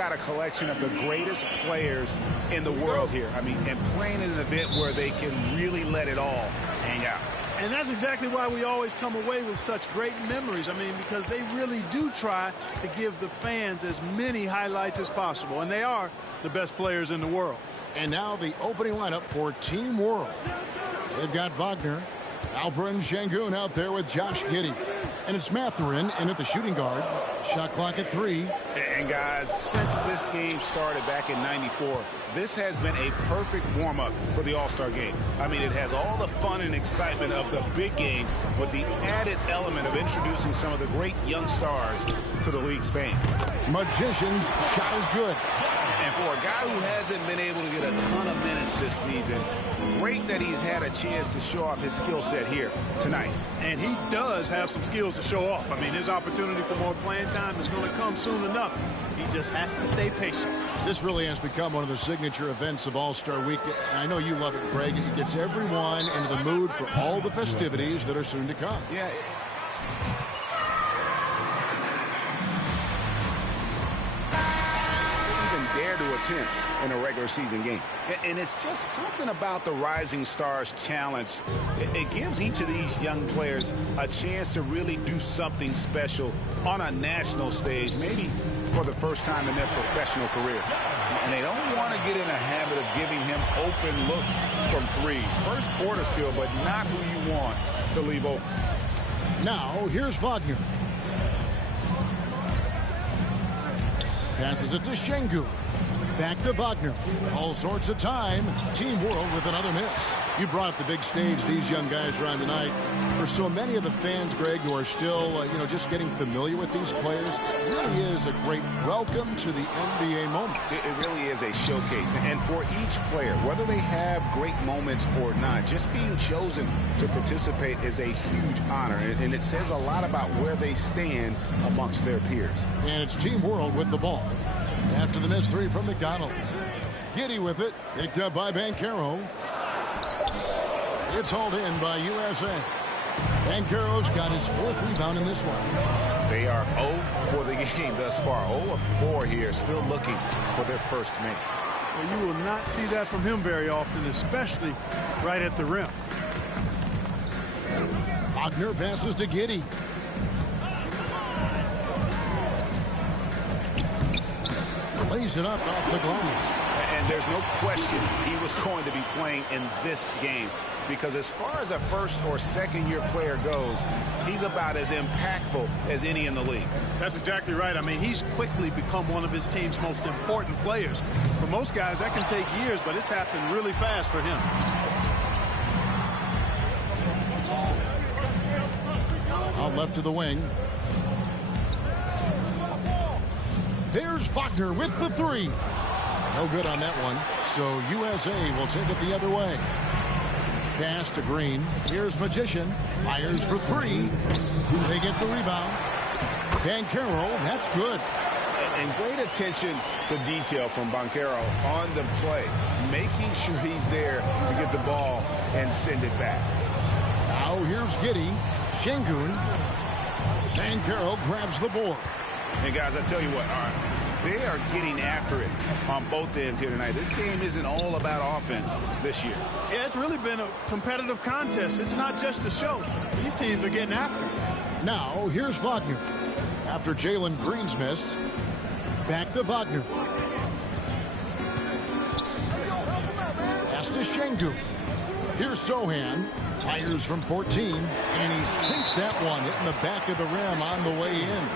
got a collection of the greatest players in the world here. I mean, and playing in an event where they can really let it all hang out. And that's exactly why we always come away with such great memories. I mean, because they really do try to give the fans as many highlights as possible. And they are the best players in the world. And now the opening lineup for Team World. They've got Wagner, Alperen Şengün out there with Josh Giddey. And it's Mathurin in at the shooting guard. Shot clock at 3. And guys, since this game started back in '94, this has been a perfect warm-up for the All-Star game. I mean, it has all the fun and excitement of the big game with the added element of introducing some of the great young stars to the league's fame. Magician's shot is good. And for a guy who hasn't been able to get a ton of minutes this season, great that he's had a chance to show off his skill set here tonight. And he does have some skills to show off. I mean, his opportunity for more playing time is going to come soon enough. He just has to stay patient. This really has become one of the signature events of All-Star Week. I know you love it, Greg. It gets everyone into the mood for all the festivities that are soon to come. Yeah. Dare to attempt in a regular season game. And it's just something about the Rising Stars Challenge. It gives each of these young players a chance to really do something special on a national stage, maybe for the first time in their professional career. And they don't want to get in a habit of giving him open looks from 3. First quarter still, but not who you want to leave open. Now, here's Wagner. Passes it to Şengün. Back to Wagner. All sorts of time. Team World with another miss. You brought up the big stage these young guys are on tonight. For so many of the fans, Greg, who are still, just getting familiar with these players, it really is a great welcome to the NBA moment. It really is a showcase. And for each player, whether they have great moments or not, just being chosen to participate is a huge honor. And it says a lot about where they stand amongst their peers. And it's Team World with the ball. After the missed 3 from McDonald. Giddey with it. Picked up by Banchero. It's hauled in by USA. Banchero's got his 4th rebound in this one. They are 0 for the game thus far. 0 of 4 here, still looking for their first make. Well, you will not see that from him very often, especially right at the rim. Wagner passes to Giddey. Lays it up off the glass. And there's no question he was going to be playing in this game, because as far as a first or second year player goes, he's about as impactful as any in the league. That's exactly right. I mean, he's quickly become one of his team's most important players. For most guys, that can take years, but it's happened really fast for him. Out left to the wing. There's Wagner with the 3. No good on that one. So USA will take it the other way. Pass to Green. Here's Magician. Fires for 3. They get the rebound. Banchero, that's good. And great attention to detail from Banchero on the play, making sure he's there to get the ball and send it back. Now here's Giddey. Şengün. Banchero grabs the board. And guys, I tell you what, all right, they are getting after it on both ends here tonight. This game isn't all about offense this year. Yeah, it's really been a competitive contest. It's not just a show. These teams are getting after it. Now, here's Wagner. After Jalen Green's miss, back to Wagner. Pass to Şengün. Here's Sohan. Fires from 14, and he sinks that one, hitting the back of the rim on the way in.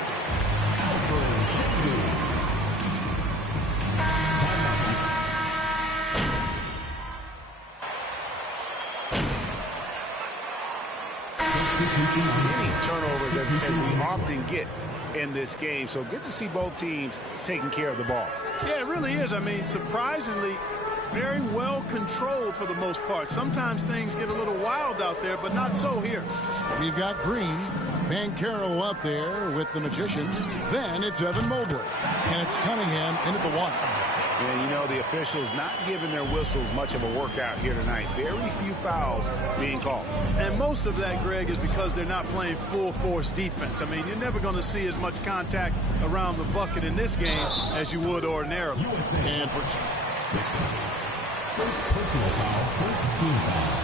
Many turnovers as we often get in this game, so good to see both teams taking care of the ball. Yeah, it really is. I mean, surprisingly, very well controlled for the most part. Sometimes things get a little wild out there, but not so here. We've got Green, Banchero up there with the Magician. Then it's Evan Mobley, and it's Cunningham in at the 1. And, you know, the officials not giving their whistles much of a workout here tonight. Very few fouls being called. And most of that, Greg, is because they're not playing full-force defense. I mean, you're never going to see as much contact around the bucket in this game as you would ordinarily. And for first personal foul, first team foul.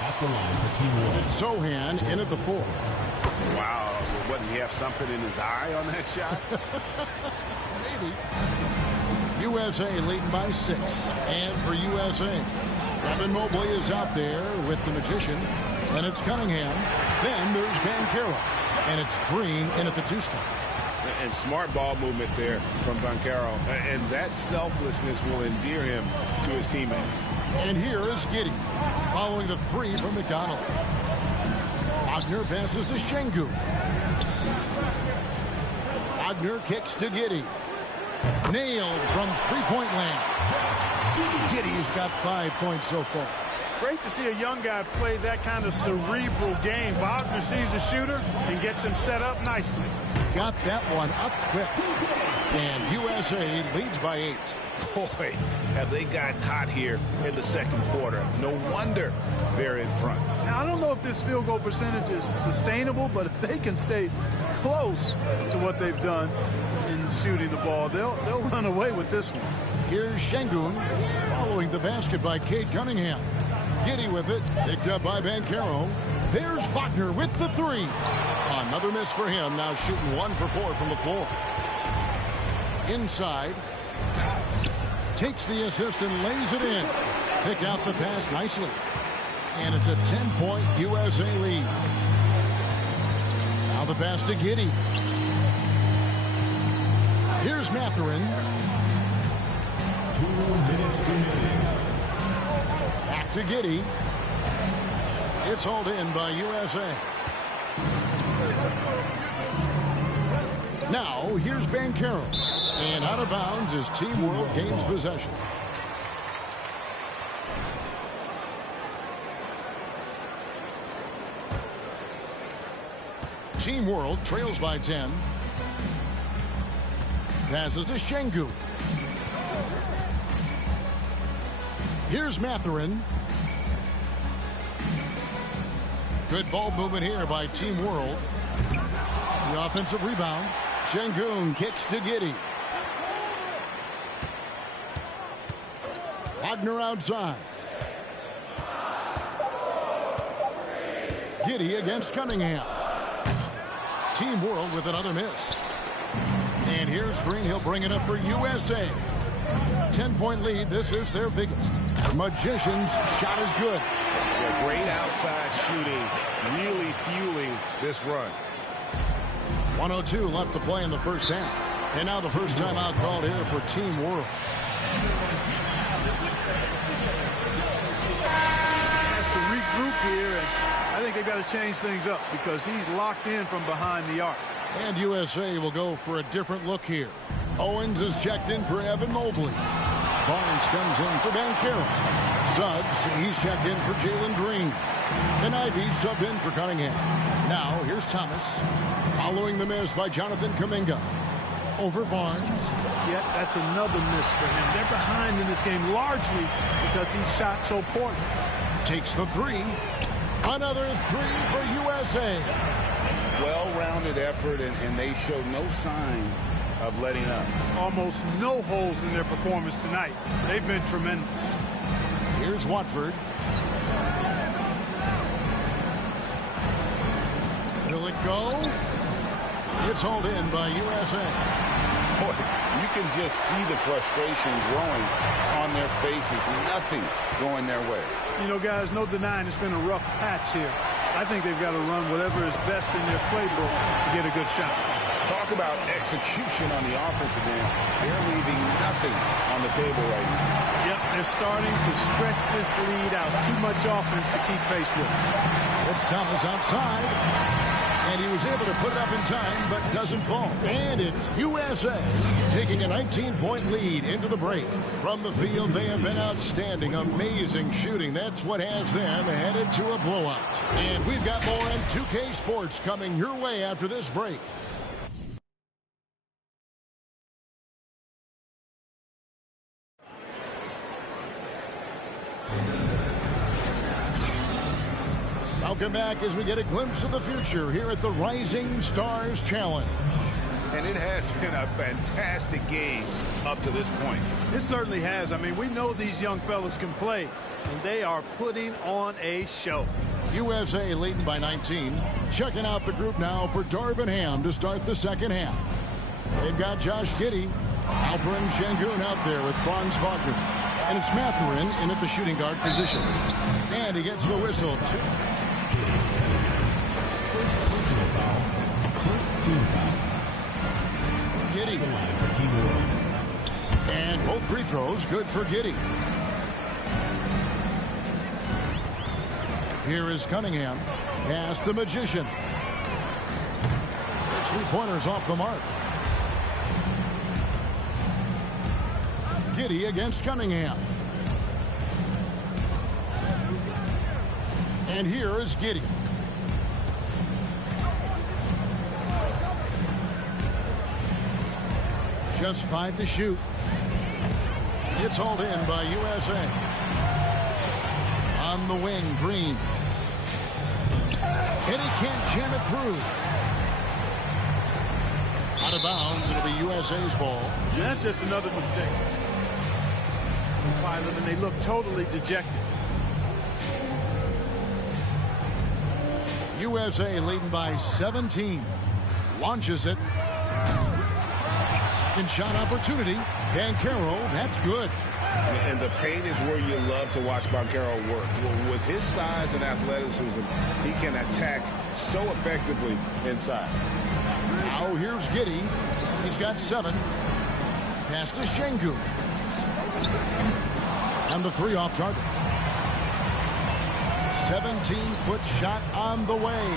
At the line for Team World. it's Sohan in at the 4. Wow. Wouldn't he have something in his eye on that shot? Maybe. USA leading by 6. And for USA, Evan Mobley is out there with the magician. And it's Cunningham. Then there's Banchero. And it's Green in at the 2 spot. And smart ball movement there from Banchero. And that selflessness will endear him to his teammates. And here is Giddey following the 3 from McDonald. Wagner passes to Şengün. Wagner kicks to Giddey. Nailed from three-point land. Giddey's got 5 points so far. Great to see a young guy play that kind of cerebral game. Wagner sees a shooter and gets him set up nicely. Got that one up quick. And USA leads by 8. Boy, have they gotten hot here in the second quarter. No wonder they're in front. Now, I don't know if this field goal percentage is sustainable, but if they can stay close to what they've done in shooting the ball, they'll run away with this one. Here's Şengün following the basket by Cade Cunningham. Giddey with it, picked up by Banchero. There's Wagner with the 3. Another miss for him, now shooting 1 for 4 from the floor. Inside. Takes the assist and lays it in. Pick out the pass nicely. And it's a 10-point USA lead. Now the pass to Giddey. Here's Mathurin. 2 minutes remaining. Back to Giddey. It's hauled in by USA. Now here's Banchero. And out of bounds as Team World gains possession. Team World trails by 10. Passes to Şengün. Here's Mathurin. Good ball movement here by Team World. The offensive rebound. Şengün kicks to Giddey. Wagner outside. Giddey against Cunningham. Team World with another miss. And here's Green. He'll bring it up for USA. 10-point lead. This is their biggest. Magician's shot is good. Yeah, great outside shooting, really fueling this run. 1:02 left to play in the first half. And now the first timeout called here for Team World. Has to regroup here, and I think they've got to change things up because he's locked in from behind the arc. And USA will go for a different look here. Owens is checked in for Evan Mobley. Barnes comes in for Banchero. Suggs, he's checked in for Jalen Green. And Ivy subbed in for Cunningham. Now, here's Thomas. Following the miss by Jonathan Kuminga. Over Barnes. Yeah, that's another miss for him. They're behind in this game largely because he shot so poorly. Takes the 3. Another 3 for USA. Well-rounded effort, and they show no signs of letting up. Almost no holes in their performance tonight. They've been tremendous. Here's Watford. Will it go? It's hauled in by USA. Boy, you can just see the frustration growing on their faces. Nothing going their way. You know, guys, no denying it's been a rough patch here. I think they've got to run whatever is best in their playbook to get a good shot. Talk about execution on the offensive end. They're leaving nothing on the table right now. Yep, they're starting to stretch this lead out. Too much offense to keep pace with. It's Thomas outside. And he was able to put it up in time, but doesn't fall. And it's USA taking a 19-point lead into the break. From the field, they have been outstanding. Amazing shooting. That's what has them headed to a blowout. And we've got more M2K Sports coming your way after this break. Welcome back as we get a glimpse of the future here at the Rising Stars Challenge. And it has been a fantastic game up to this point. It certainly has. I mean, we know these young fellas can play, and they are putting on a show. USA leading by 19. Checking out the group now for Darvin Ham to start the second half. They've got Josh Giddey, Alperen Şengün out there with Franz Wagner. And it's Mathurin in at the shooting guard position. And he gets the whistle. First personal foul. First team foul. Giddey. And both free throws good for Giddey. Here is Cunningham. Pass the Magician. There's 3 pointers off the mark. Giddey against Cunningham. And here is Giddey. Just 5 to shoot. It's hauled in by USA. On the wing, Green. And he can't jam it through. Out of bounds, it'll be USA's ball. And that's just another mistake. And they look totally dejected. USA leading by 17. Launches it. Second shot opportunity. Banchero, that's good. And the paint is where you love to watch Banchero work. With his size and athleticism, he can attack so effectively inside. Now here's Giddey. He's got 7. Pass to Şengün. And the 3 off target. 17-foot shot on the way.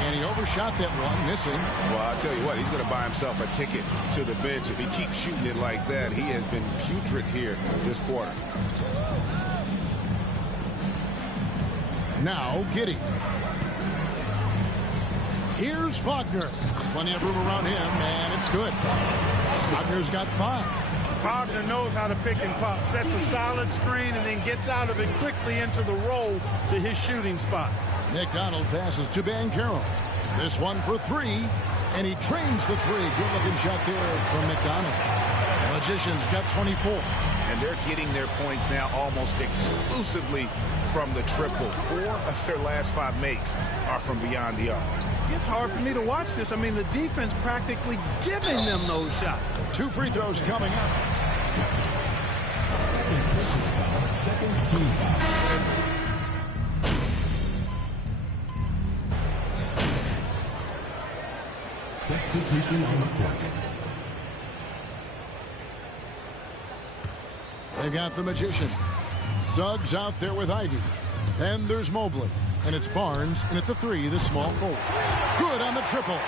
And he overshot that one, missing. Well, I'll tell you what, he's going to buy himself a ticket to the bench. If he keeps shooting it like that, he has been putrid here this quarter. Now Giddey. Here's Wagner. Plenty of room around him, and it's good. Wagner's got 5. Wagner knows how to pick and pop, sets a solid screen, and then gets out of it quickly into the roll to his shooting spot. McDonald passes to Banchero. This one for 3, and he trains the 3. Good-looking shot there from McDonald. Magician's got 24. And they're getting their points now almost exclusively from the triple. 4 of their last 5 makes are from beyond the arc. It's hard for me to watch this. I mean, the defense practically giving them those shots. 2 free throws coming up. Second personal foul. Second team foul. Substitution on the court. They got the Magician. Suggs out there with Ivy. Then there's Mobley. And it's Barnes, and at the 3, the small forward. Good on the triple.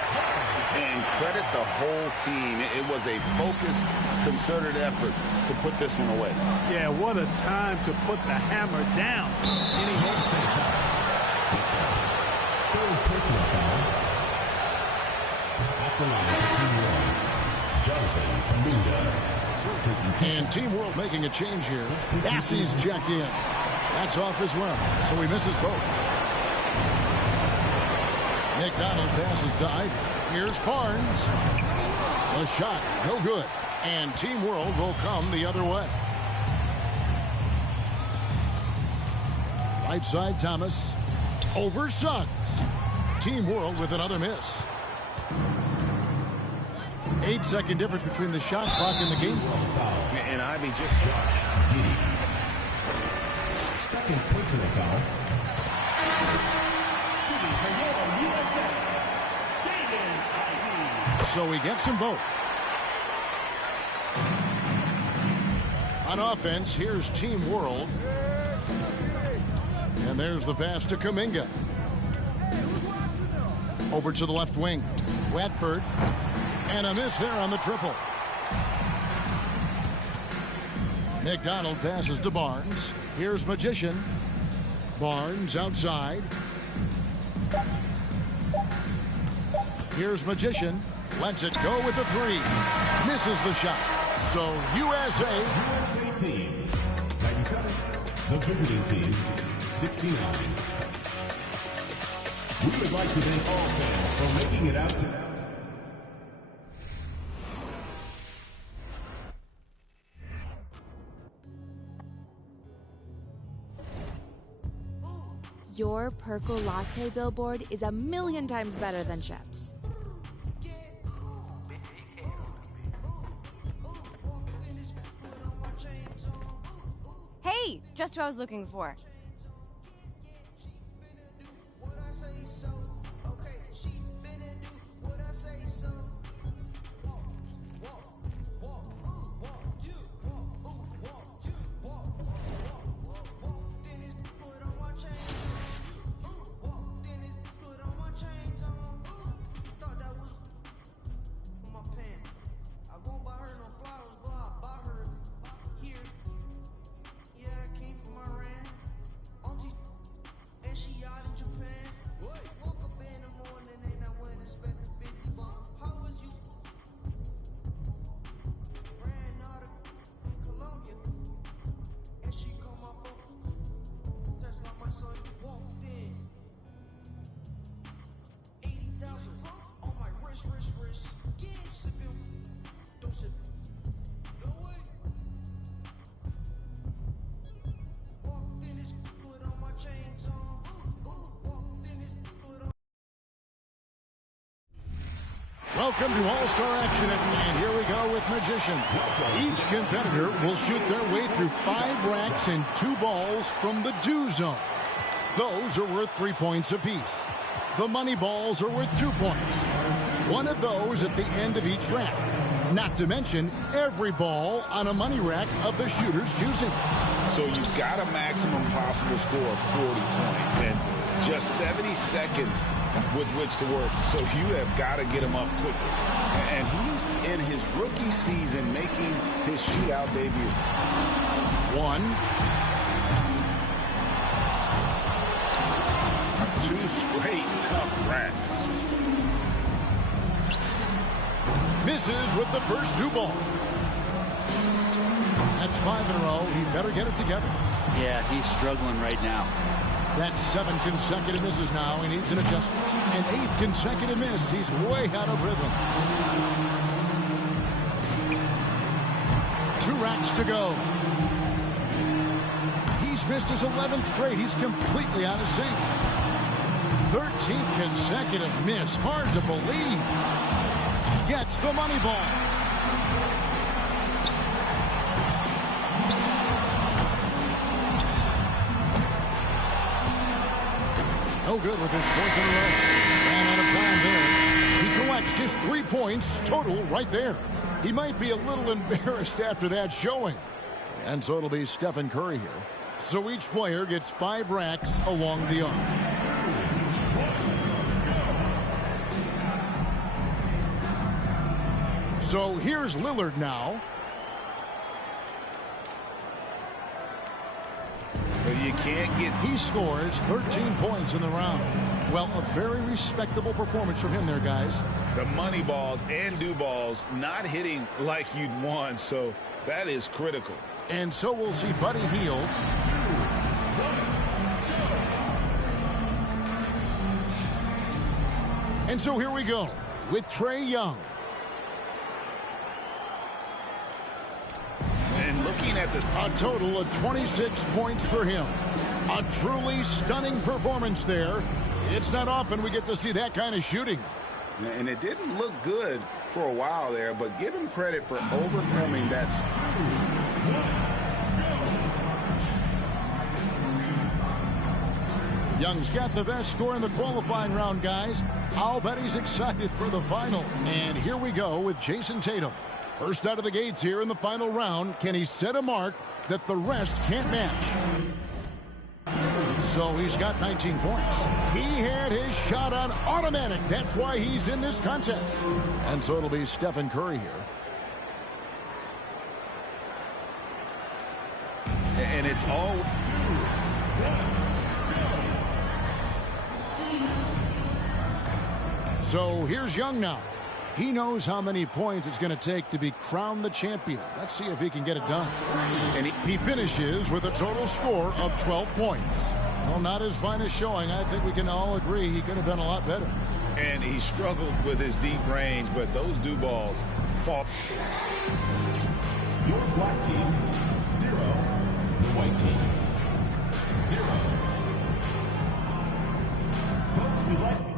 And credit the whole team. It was a focused, concerted effort to put this one away. Yeah, what a time to put the hammer down. Third personal foul. At the line for Team World, Jonathan Kuminga. And Team World making a change here. Bassey's checked in. That's off as well, so he misses both. McDonald passes to Ivy. Here's Barnes. A shot, no good. And Team World will come the other way. Right side, Thomas. Over Suggs. Team World with another miss. 8-second difference between the shot clock and the game. And Ivy just... Second personal foul. So he gets them both. On offense, here's Team World. And there's the pass to Kuminga. Over to the left wing. Watford. And a miss there on the triple. McDonald passes to Barnes. Here's Magician. Barnes outside. Here's Magician. Lets it go with the 3. Misses the shot. So USA. USA team 97. The visiting team 69. We would like to thank all fans for making it out to... Your Perco Latte billboard is a million times better than chips. Hey, just who I was looking for. Welcome to All-Star action, and here we go with Magician. Each competitor will shoot their way through 5 racks and 2 balls from the do zone. Those are worth 3 points apiece. The money balls are worth 2 points. One of those at the end of each rack. Not to mention every ball on a money rack of the shooter's choosing. So you've got a maximum possible score of 40 points and just 70 seconds with which to work, so you have got to get him up quickly. And he's in his rookie season making his shootout debut. 1, 2 straight tough racks. misses with the first 2 balls. That's 5 in a row. He better get it together. Yeah, he's struggling right now. That's 7 consecutive misses now. He needs an adjustment. An 8th consecutive miss. He's way out of rhythm. 2 racks to go. He's missed his 11th straight. He's completely out of sync. 13th consecutive miss. Hard to believe. Gets the money ball. No good with his 4th in a row. Ran out of time there. He collects just 3 points total right there. He might be a little embarrassed after that showing. And so it'll be Stephen Curry here. So each player gets 5 racks along the arc. So here's Lillard now. You can't get... He scores 13 points in the round. Well, a very respectable performance from him there, guys. The money balls and do balls not hitting like you'd want, so that is critical. And so we'll see Buddy Hield. And so here we go with Trae Young. And looking at this, a total of 26 points for him. A truly stunning performance there. It's not often we get to see that kind of shooting. And it didn't look good for a while there, but give him credit for overcoming that. Young's got the best score in the qualifying round, guys. I'll bet he's excited for the final. And here we go with Jason Tatum. First out of the gates here in the final round. Can he set a mark that the rest can't match? So he's got 19 points. He had his shot on automatic. That's why he's in this contest. And so it'll be Stephen Curry here. And it's all... So here's Young now. He knows how many points it's going to take to be crowned the champion. Let's see if he can get it done. And he finishes with a total score of 12 points. Well, not his finest showing. I think we can all agree he could have done a lot better. And he struggled with his deep range, but those do balls fall. Your black team, 0. White team, 0. Folks, we like...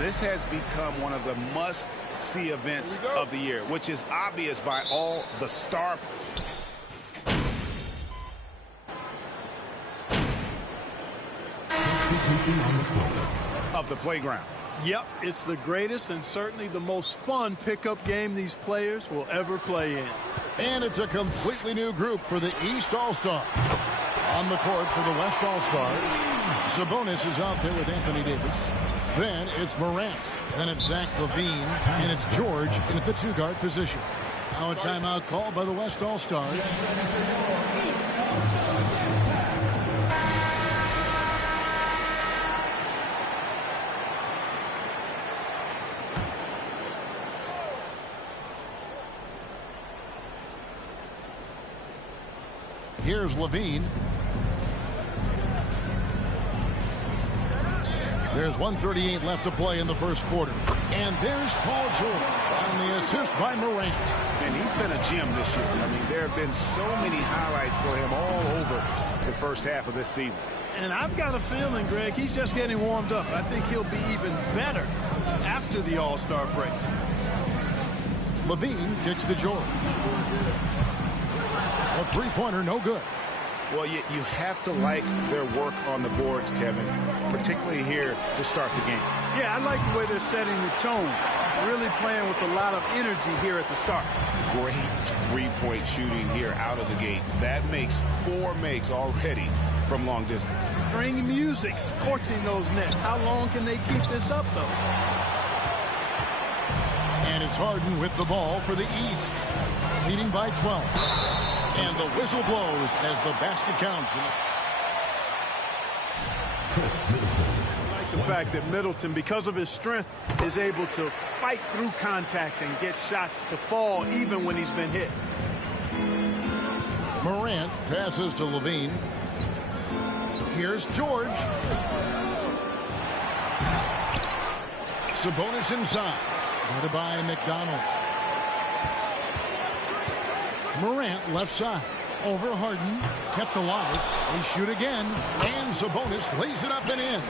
This has become one of the must-see events of the year, which is obvious by all the star of the playground. Yep, it's the greatest and certainly the most fun pickup game these players will ever play in. And it's a completely new group for the East All-Stars. On the court for the West All-Stars, Sabonis is out there with Anthony Davis. Then it's Morant. Then it's Zach LaVine. And it's George in the two-guard position. Now a timeout called by the West All-Stars. Here's LaVine. There's 1:38 left to play in the first quarter. And there's Paul George on the assist by Morant. And he's been a gem this year. I mean, there have been so many highlights for him all over the first half of this season. And I've got a feeling, Greg, he's just getting warmed up. I think he'll be even better after the All-Star break. LaVine kicks to George. A three-pointer, no good. Well, you have to like their work on the boards, Kevin, particularly here to start the game. Yeah, I like the way they're setting the tone. Really playing with a lot of energy here at the start. Great three-point shooting here out of the gate. That makes 4 makes already from long distance. Bring music, scorching those nets. How long can they keep this up, though? And it's Harden with the ball for the East, leading by 12. And the whistle blows as the basket counts. I like the fact that Middleton, because of his strength, is able to fight through contact and get shots to fall even when he's been hit. Morant passes to LaVine. Here's George. Sabonis inside. Guarded by McDonald. Morant left side. Over Harden. Kept alive. They shoot again. And Sabonis lays it up and in.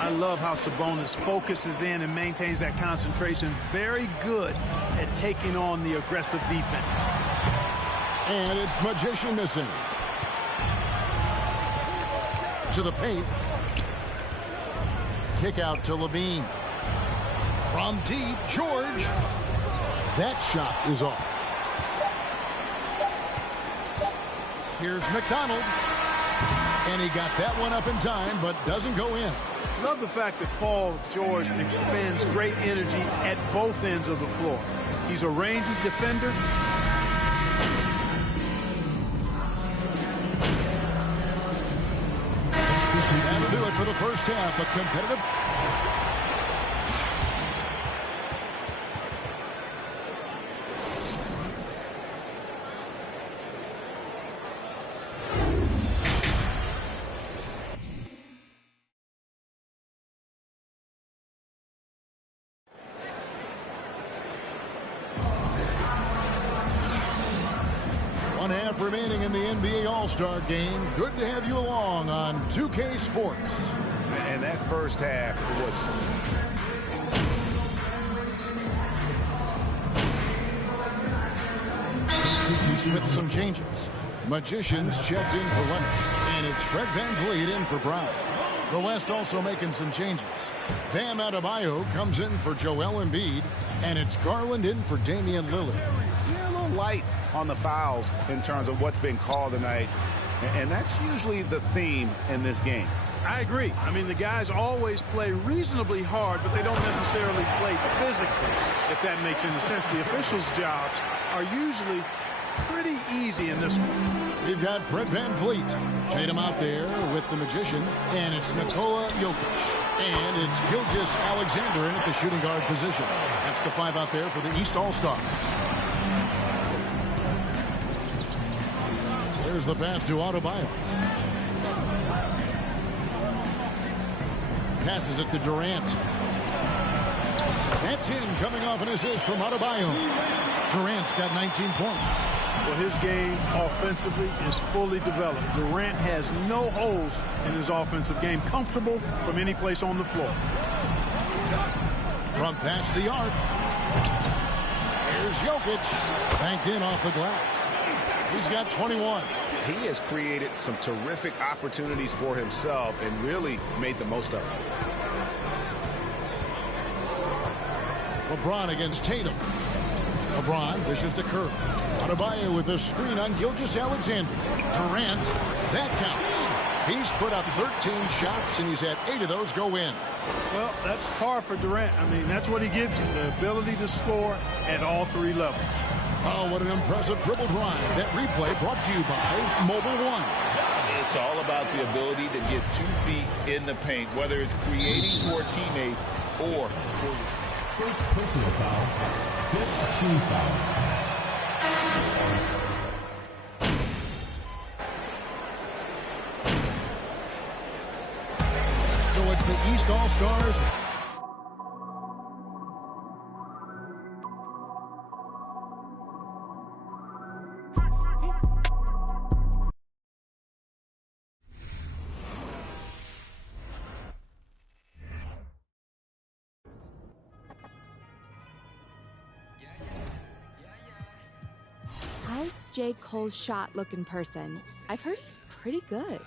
I love how Sabonis focuses in and maintains that concentration. Very good at taking on the aggressive defense. And it's Magician missing. To the paint. Kick out to LaVine. From deep, George. That shot is off. Here's McDonald. And he got that one up in time, but doesn't go in. Love the fact that Paul George expends great energy at both ends of the floor. He's a rangy defender. That'll do it for the first half. A competitive... 1 half remaining in the NBA All-Star game. Good to have you along on 2K Sports. And that first half was... with some changes. Magicians checked in for Leonard, and it's Fred VanVleet in for Brown. The West also making some changes. Bam Adebayo comes in for Joel Embiid, and it's Garland in for Damian Lillard. Yeah, a little light on the fouls in terms of what's been called tonight, and that's usually the theme in this game. I agree. I mean, the guys always play reasonably hard, but they don't necessarily play physically, if that makes any sense. The officials' jobs are usually pretty easy in this one. We've got Fred VanVleet. Tatum out there with the Magician, and it's Nikola Jokic. And it's Gilgeous Alexander in at the shooting guard position. That's the 5 out there for the East All-Stars. There's the pass to Adebayo. Passes it to Durant. That's in, coming off an assist from Adebayo. Durant's got 19 points. Well, his game offensively is fully developed. Durant has no holes in his offensive game. Comfortable from any place on the floor. From past the arc. Here's Jokic. Banked in off the glass. He's got 21. He has created some terrific opportunities for himself and really made the most of it. LeBron against Tatum. LeBron dishes to Curry. Adebayo with a screen on Gilgeous Alexander. Durant, that counts. He's put up 13 shots, and he's had 8 of those go in. Well, that's par for Durant. I mean, that's what he gives you, the ability to score at all 3 levels. Oh, what an impressive dribble drive. That replay brought to you by Mobile One. It's all about the ability to get 2 feet in the paint, whether it's creating for a teammate or for yourself. First personal foul, 5th team foul. So it's the East All-Stars. How's J. Cole's shot look in person? I've heard he's pretty good.